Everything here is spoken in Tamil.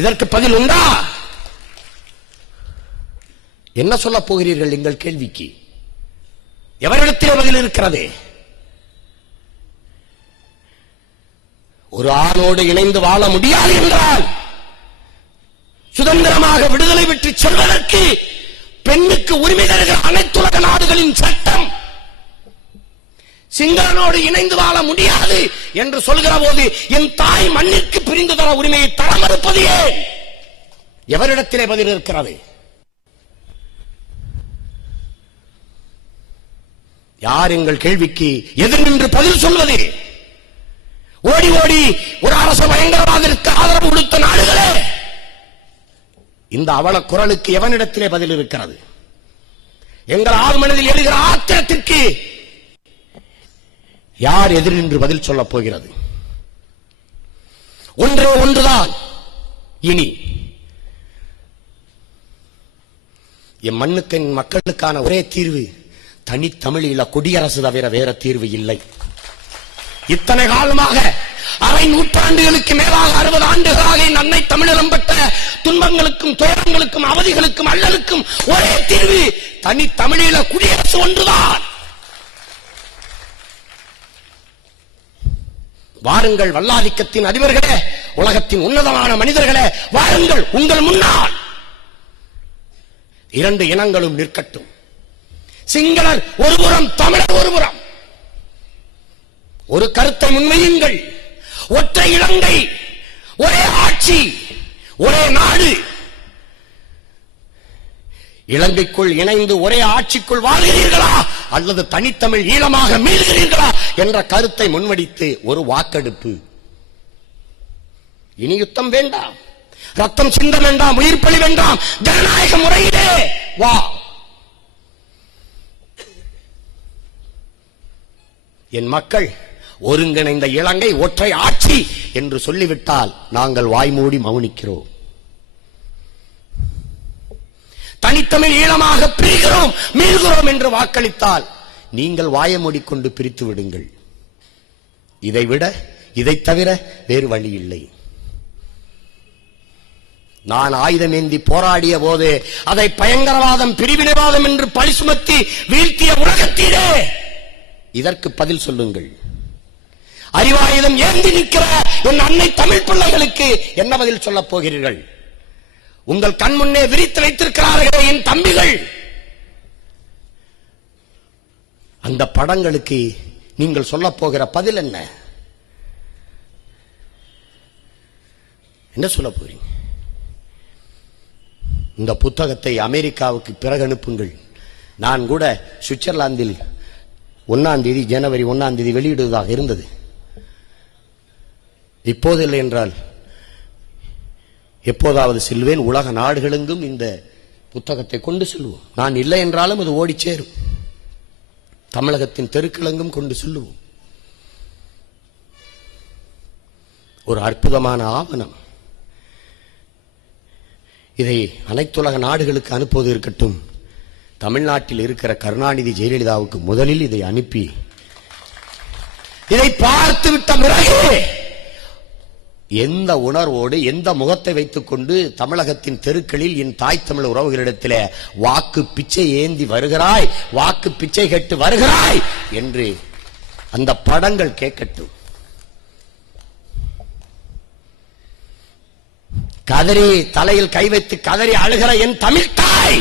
இதற்கு பதில் உண்டா? என்ன சொல்ல போகிறீர்கள் எங்கள் கேள்விக்கு? எவரிடத்தில் பதில் இருக்கிறது? ஒரு ஆணோடு இணைந்து வாழ முடியாது என்றால் சுதந்திரமாக விடுதலை பெற்று செல்வதற்கு பெண்ணுக்கு உரிமை தருகிற அனைத்துலக நாடுகளின் சட்டம் சிங்களனோடு இணைந்து வாழ முடியாது என்று சொல்கிற போது என் தாய் மண்ணிற்கு பிரிந்து தர உரிமையை தர மறுப்பது ஏன்? எவரிடத்திலே பதில் இருக்கிறது? யார் எங்கள் கேள்விக்கு எதிர் நின்று பதில் சொல்வது? ஓடி ஓடி ஒரு அரச பயங்கரவாதத்திற்கு ஆதரவு கொடுத்த நாடுகளே, இந்த அவல குரலுக்கு எவனிடத்திலே பதில் இருக்கிறது? எங்கள் ஆழ்மனதில் எழுகிற ஆத்திரத்திற்கு யார் எதிர் நின்று பதில் சொல்லப் போகிறது? ஒன்றே ஒன்றுதான். இனி என் மண்ணுக்கு என் மக்களுக்கான ஒரே தீர்வு தனித்தமிழீழ குடியரசு தவிர வேற தீர்வு இல்லை. இத்தனை காலமாக அரை நூற்றாண்டுகளுக்கு மேலாக 60 ஆண்டுகளாக என் அன்னை தமிழகம் பட்ட துன்பங்களுக்கும் துயரங்களுக்கும் அவதிகளுக்கும் அல்லலுக்கும் ஒரே தீர்வு தனித்தமிழீழ குடியரசு ஒன்றுதான். வாருங்கள் வல்லாதிக்கத்தின் அதிபர்களே, உலகத்தின் உன்னதமான மனிதர்களே, வாருங்கள் உங்கள் முன்னால். 2 இனங்களும் நிற்கட்டும். சிங்களர் ஒருபுறம், தமிழர் ஒருபுறம். ஒரு கருத்தை முன்வையுங்கள். ஒற்றை இலங்கை, ஒரே ஆட்சி, ஒரே நாடு. இலங்கைக்குள் இணைந்து ஒரே ஆட்சிக்குள் வாழ்கிறீர்களா அல்லது தனித்தமிழ் ஈழமாக மீள்கிறீர்களா என்ற கருத்தை முன்வடித்து ஒரு வாக்கெடுப்பு. இனி யுத்தம் வேண்டாம், ரத்தம் சிந்த வேண்டாம், உயிர் பலி வேண்டாம். ஜனநாயக முறையிலே வா. என் மக்கள் ஒருங்கிணைந்த இலங்கை, ஒற்றை ஆட்சி என்று சொல்லிவிட்டால் நாங்கள் வாய்மூடி மௌனிக்கிறோம். தனித்தமிழ் ஈழமாக பிரிகிறோம், மீள்கிறோம் என்று வாக்களித்தால் நீங்கள் வாயை மூடிக்கொண்டு பிரித்து விடுங்கள். இதைவிட, இதை தவிர வேறு வழி இல்லை. நான் ஆயுதமேந்தி போராடிய போது அதை பயங்கரவாதம், பிரிவினைவாதம் என்று பழி சுமத்தி வீழ்த்திய உலகத்திலே இதற்கு பதில் சொல்லுங்கள். அறிவாயுதம் ஏந்தி நிற்கிற என் அன்னை தமிழ் பிள்ளைகளுக்கு என்ன பதில் சொல்லப் போகிறீர்கள்? உங்கள் கண் முன்னே விரித்து வைத்திருக்கிறார்களே என் தம்பிகள், அந்த படங்களுக்கு நீங்கள் சொல்லப் போகிற பதில் என்ன? என்ன சொல்ல போறீங்க? இந்த புத்தகத்தை அமெரிக்காவுக்கு பிறகு அனுப்புங்கள். நான் கூட சுவிட்சர்லாந்தில் 1ஆம் தேதி, ஜனவரி 1ஆம் தேதி வெளியிடுவதாக இருந்தது. இப்போதில்லை என்றால் எப்போதாவது செல்வேன். உலக நாடுகளெங்கும் இந்த புத்தகத்தை கொண்டு செல்வோம். நான் இல்லை என்றாலும் அது ஓடி சேரும். தமிழகத்தின் தெருக்கிழங்கும் கொண்டு செல்லுவோம். ஒரு அற்புதமான ஆவணம். இதை அனைத்துலக நாடுகளுக்கு அனுப்புவது இருக்கட்டும், தமிழ்நாட்டில் இருக்கிற கருணாநிதி, ஜெயலலிதாவுக்கு முதலில் இதை அனுப்பி இதை பார்த்து விட்ட பிறகு எந்த உணர்வோடு, எந்த முகத்தை வைத்துக் கொண்டு தமிழகத்தின் தெருக்களில் என் தாய் தமிழ் உறவுகளிடத்தில் வாக்கு பிச்சை ஏந்தி வருகிறாய், வாக்கு பிச்சை கேட்டு வருகிறாய் என்று அந்த படங்கள் கேட்கட்டும். கதறி தலையில் கை வைத்து கதறி அழுகிற என் தமிழ் தாய்